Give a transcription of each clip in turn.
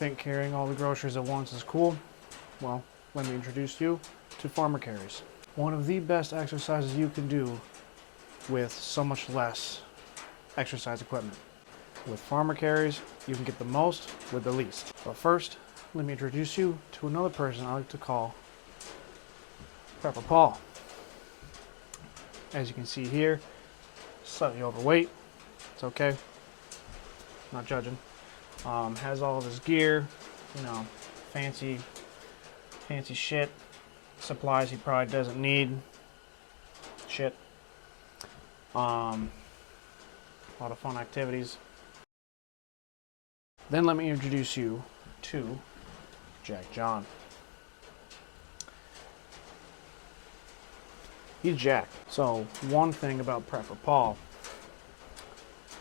think carrying all the groceries at once is cool? Well, let me introduce you to farmer carries. One of the best exercises you can do with so much less exercise equipment. With farmer carries, you can get the most with the least. But first, let me introduce you to another person I like to call Prepper Paul. As you can see here, slightly overweight. It's okay. Not judging. Has all of his gear, you know, fancy shit. Supplies he probably doesn't need. Shit. A lot of fun activities. Then let me introduce you to Jack John. He's jacked. So one thing about Prepper Paul,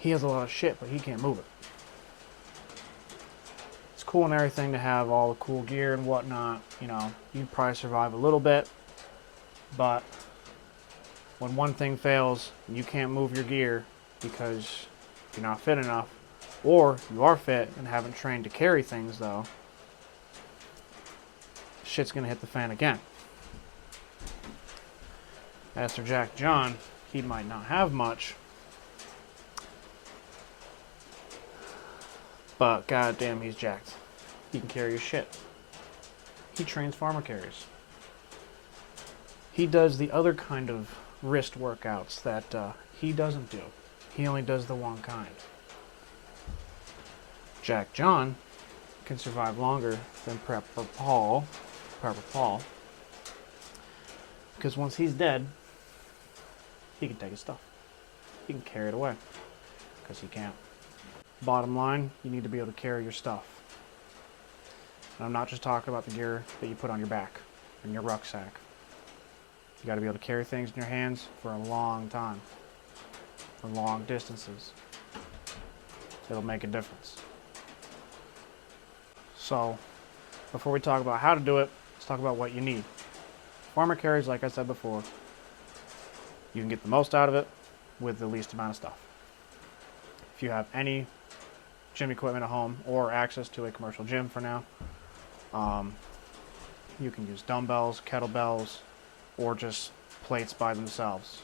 he has a lot of shit, but he can't move it. It's cool and everything to have all the cool gear and whatnot. You know, you'd probably survive a little bit, but when one thing fails, you can't move your gear because you're not fit enough, or you are fit and haven't trained to carry things though, shit's gonna hit the fan again. As for Jack John, he might not have much, but goddamn, he's jacked. He can carry his shit. He trains farmer carries. He does the other kind of wrist workouts that he doesn't do. He only does the one kind. Jack John can survive longer than Prepper Paul, because once he's dead, he can take his stuff. He can carry it away, because he can't. Bottom line, you need to be able to carry your stuff. And I'm not just talking about the gear that you put on your back, in your rucksack. You got to be able to carry things in your hands for a long time, for long distances. It'll make a difference. So, before we talk about how to do it, let's talk about what you need. Farmer carries, like I said before, you can get the most out of it with the least amount of stuff. If you have any gym equipment at home or access to a commercial gym for now, you can use dumbbells, kettlebells, or just plates by themselves.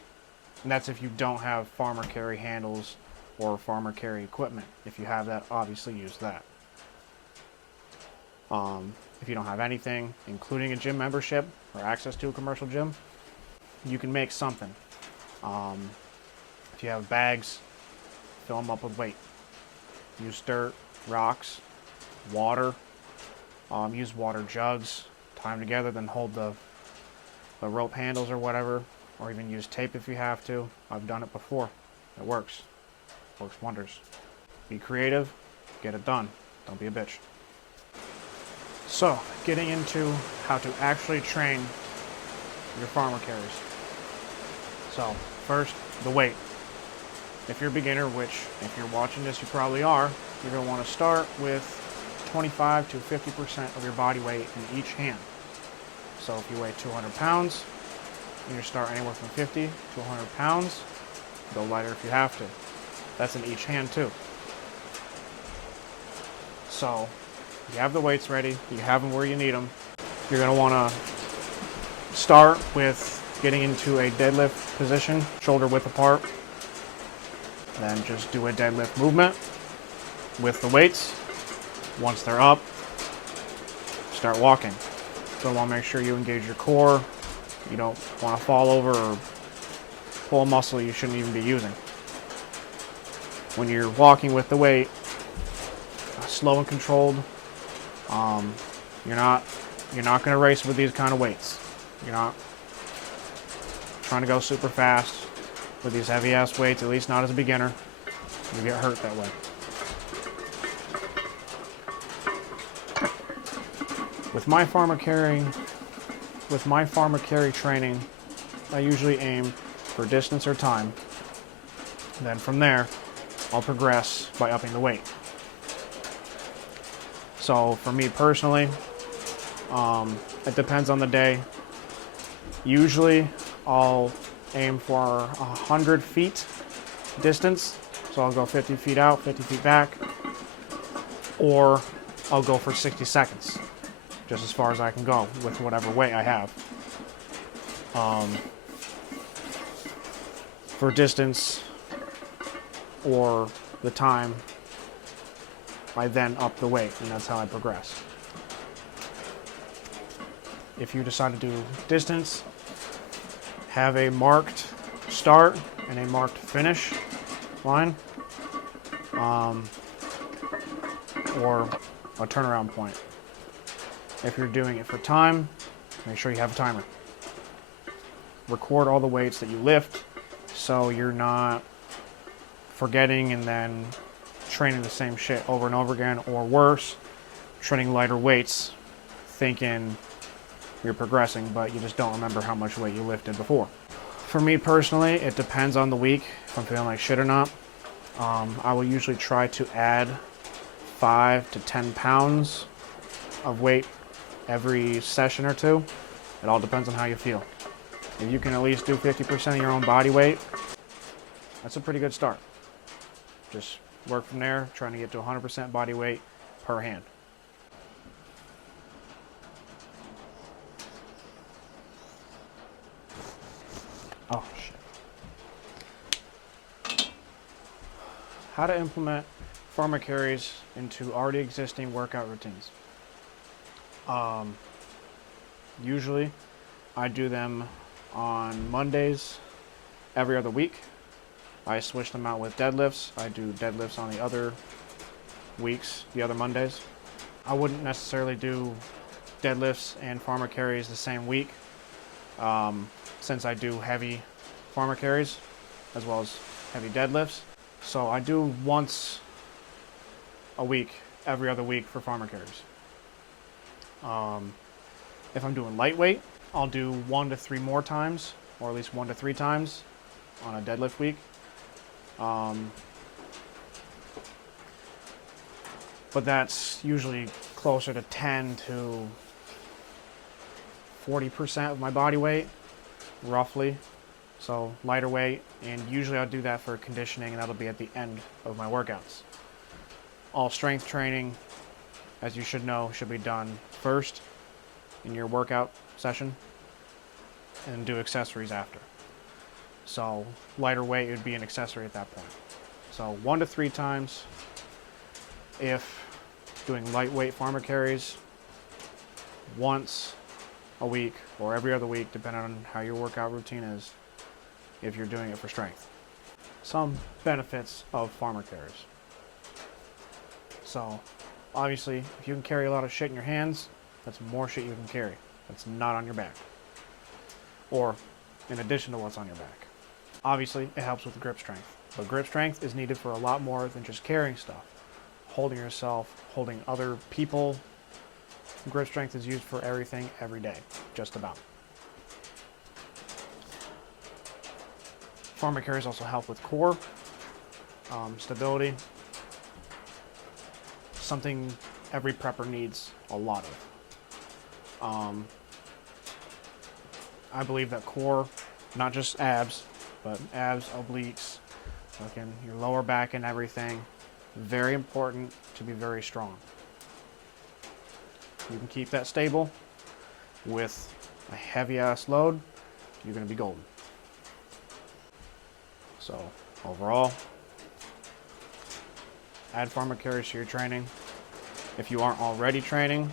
And that's if you don't have farmer carry handles or farmer carry equipment. If you have that, obviously use that. If you don't have anything, including a gym membership or access to a commercial gym, you can make something. If you have bags, fill them up with weight. Use dirt, rocks, water. Use water jugs, tie them together, then hold the rope handles or whatever, or even use tape if you have to. I've done it before. It works. Works wonders. Be creative, get it done. Don't be a bitch. So, getting into how to actually train your farmer carries. So, first, the weight. If you're a beginner, which if you're watching this you probably are, you're going to want to start with 25 to 50% of your body weight in each hand. So if you weigh 200 pounds, you start anywhere from 50 to 100 pounds. Go lighter if you have to. That's in each hand too. So you have the weights ready, you have them where you need them. You're going to want to start with getting into a deadlift position, shoulder width apart. Then just do a deadlift movement with the weights. Once they're up, start walking. So you want to make sure you engage your core. You don't want to fall over or pull a muscle you shouldn't even be using. When you're walking with the weight, slow and controlled. You're not going to race with these kind of weights. You're not trying to go super fast with these heavy ass weights, at least not as a beginner. You get hurt that way. With my farmer carry training, I usually aim for distance or time. Then from there, I'll progress by upping the weight. So for me personally, it depends on the day. Usually I'll aim for 100 feet distance. So I'll go 50 feet out, 50 feet back. Or I'll go for 60 seconds, just as far as I can go with whatever weight I have. For distance or the time, I then up the weight, and that's how I progress. If you decide to do distance, have a marked start and a marked finish line, or a turnaround point. If you're doing it for time, make sure you have a timer. Record all the weights that you lift so you're not forgetting and then training the same shit over and over again, or worse, training lighter weights thinking you're progressing, but you just don't remember how much weight you lifted before. For me personally, it depends on the week if I'm feeling like shit or not. I will usually try to add 5 to 10 pounds of weight every session or two. It all depends on how you feel. If you can at least do 50% of your own body weight, that's a pretty good start. Just work from there, trying to get to 100% body weight per hand. Oh, shit. How to implement farmer carries into already existing workout routines. Usually, I do them on Mondays every other week. I switch them out with deadlifts. I do deadlifts on the other weeks, the other Mondays. I wouldn't necessarily do deadlifts and farmer carries the same week, since I do heavy farmer carries as well as heavy deadlifts. So I do once a week, every other week for farmer carries. If I'm doing lightweight, I'll do 1 to 3 more times, or at least 1 to 3 times on a deadlift week. But that's usually closer to 10 to 40% of my body weight, roughly. So lighter weight, and usually I'll do that for conditioning, and that'll be at the end of my workouts. All strength training, as you should know, should be done first in your workout session, and do accessories after. So lighter weight would be an accessory at that point. So 1 to 3 times if doing lightweight farmer carries, once a week or every other week, depending on how your workout routine is, if you're doing it for strength. Some benefits of farmer carries. So obviously, if you can carry a lot of shit in your hands, that's more shit you can carry. That's not on your back, or in addition to what's on your back. Obviously, it helps with grip strength, but grip strength is needed for a lot more than just carrying stuff. Holding yourself, holding other people. Grip strength is used for everything, every day, just about. Farmer carries also help with core stability. Something every prepper needs a lot of. I believe that core, not just abs, but abs, obliques, fucking your lower back and everything, very important to be very strong. You can keep that stable with a heavy ass load, you're going to be golden. So overall, add farmer carries to your training. If you aren't already training,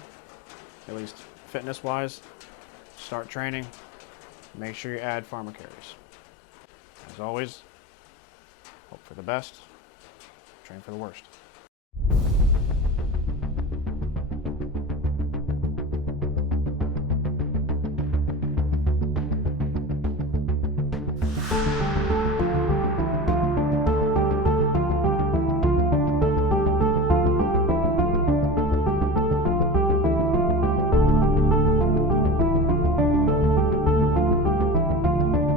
at least fitness wise, start training. Make sure you add farmer carries. As always, hope for the best, train for the worst.